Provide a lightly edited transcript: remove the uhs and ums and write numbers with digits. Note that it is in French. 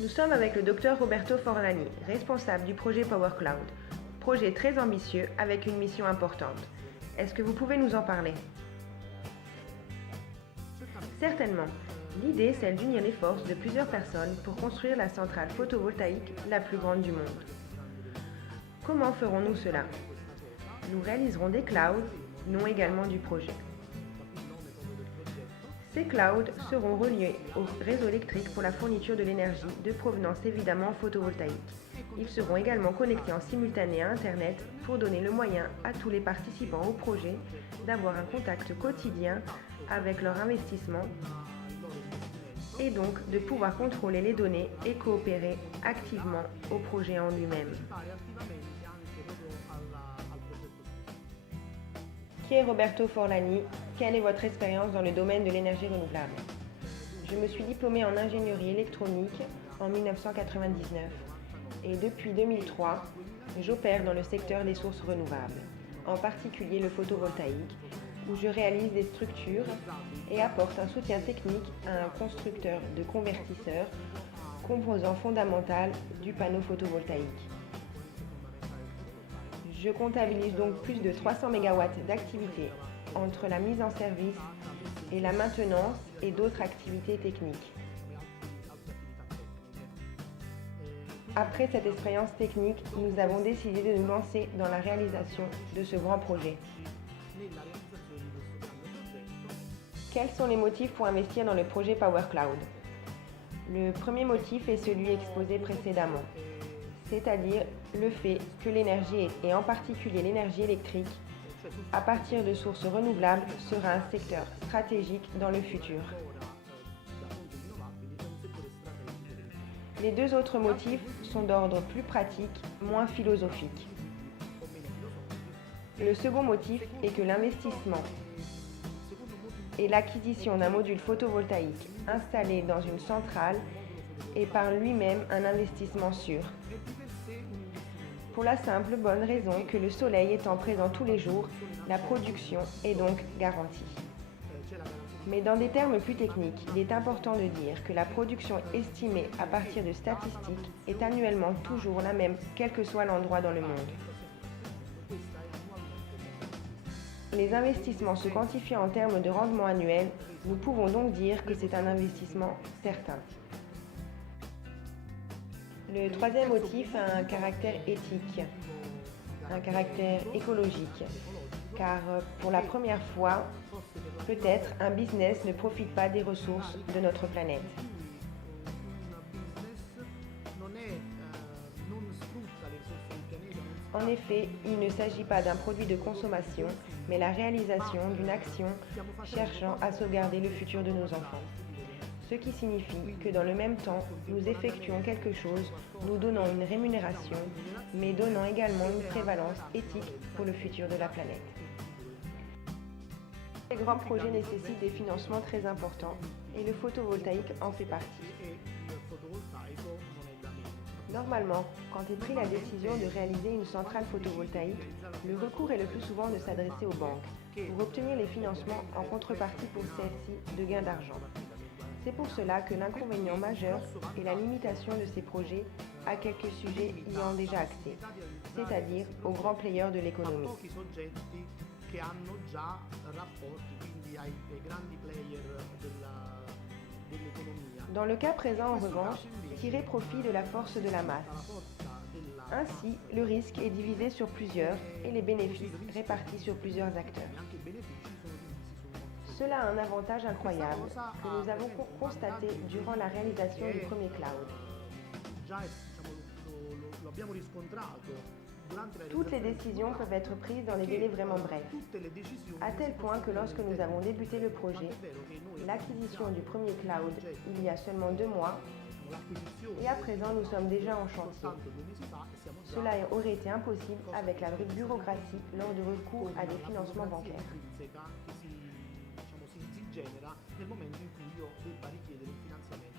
Nous sommes avec le Dr Roberto Forlani, responsable du projet Power Cloud. Projet très ambitieux avec une mission importante. Est-ce que vous pouvez nous en parler? Certainement. L'idée, c'est d'unir les forces de plusieurs personnes pour construire la centrale photovoltaïque la plus grande du monde. Comment ferons-nous cela? Nous réaliserons des clouds, nom également du projet. Ces clouds seront reliés au réseau électrique pour la fourniture de l'énergie de provenance évidemment photovoltaïque. Ils seront également connectés en simultané à Internet pour donner le moyen à tous les participants au projet d'avoir un contact quotidien avec leur investissement et donc de pouvoir contrôler les données et coopérer activement au projet en lui-même. Qui est Roberto Forlani? Quelle est votre expérience dans le domaine de l'énergie renouvelable? Je me suis diplômée en ingénierie électronique en 1999 et depuis 2003, j'opère dans le secteur des sources renouvelables, en particulier le photovoltaïque, où je réalise des structures et apporte un soutien technique à un constructeur de convertisseurs, composant fondamental du panneau photovoltaïque. Je comptabilise donc plus de 300 MW d'activité entre la mise en service et la maintenance et d'autres activités techniques. Après cette expérience technique, nous avons décidé de nous lancer dans la réalisation de ce grand projet. Quels sont les motifs pour investir dans le projet Power Cloud? Le premier motif est celui exposé précédemment, c'est-à-dire le fait que l'énergie, et en particulier l'énergie électrique, à partir de sources renouvelables, sera un secteur stratégique dans le futur. Les deux autres motifs sont d'ordre plus pratique, moins philosophique. Le second motif est que l'investissement et l'acquisition d'un module photovoltaïque installé dans une centrale est par lui-même un investissement sûr. Pour la simple bonne raison que le soleil étant présent tous les jours, la production est donc garantie. Mais dans des termes plus techniques, il est important de dire que la production estimée à partir de statistiques est annuellement toujours la même, quel que soit l'endroit dans le monde. Les investissements se quantifiant en termes de rendement annuel, nous pouvons donc dire que c'est un investissement certain. Le troisième motif a un caractère éthique, un caractère écologique, car pour la première fois, peut-être un business ne profite pas des ressources de notre planète. En effet, il ne s'agit pas d'un produit de consommation, mais la réalisation d'une action cherchant à sauvegarder le futur de nos enfants. Ce qui signifie que dans le même temps, nous effectuons quelque chose, nous donnons une rémunération, mais donnant également une prévalence éthique pour le futur de la planète. Ces grands projets nécessitent des financements très importants et le photovoltaïque en fait partie. Normalement, quand est prise la décision de réaliser une centrale photovoltaïque, le recours est le plus souvent de s'adresser aux banques pour obtenir les financements en contrepartie pour celles-ci de gains d'argent. C'est pour cela que l'inconvénient majeur est la limitation de ces projets à quelques sujets y ont déjà accès, c'est-à-dire aux grands players de l'économie. Dans le cas présent, en revanche, tirer profit de la force de la masse. Ainsi, le risque est divisé sur plusieurs et les bénéfices répartis sur plusieurs acteurs. Cela a un avantage incroyable que nous avons constaté durant la réalisation du premier cloud. Toutes les décisions peuvent être prises dans des délais vraiment brefs, à tel point que lorsque nous avons débuté le projet, l'acquisition du premier cloud il y a seulement 2 mois, et à présent nous sommes déjà en chantier. Cela aurait été impossible avec la bureaucratie lors de recours à des financements bancaires. Si genera nel momento in cui io debba richiedere un finanziamento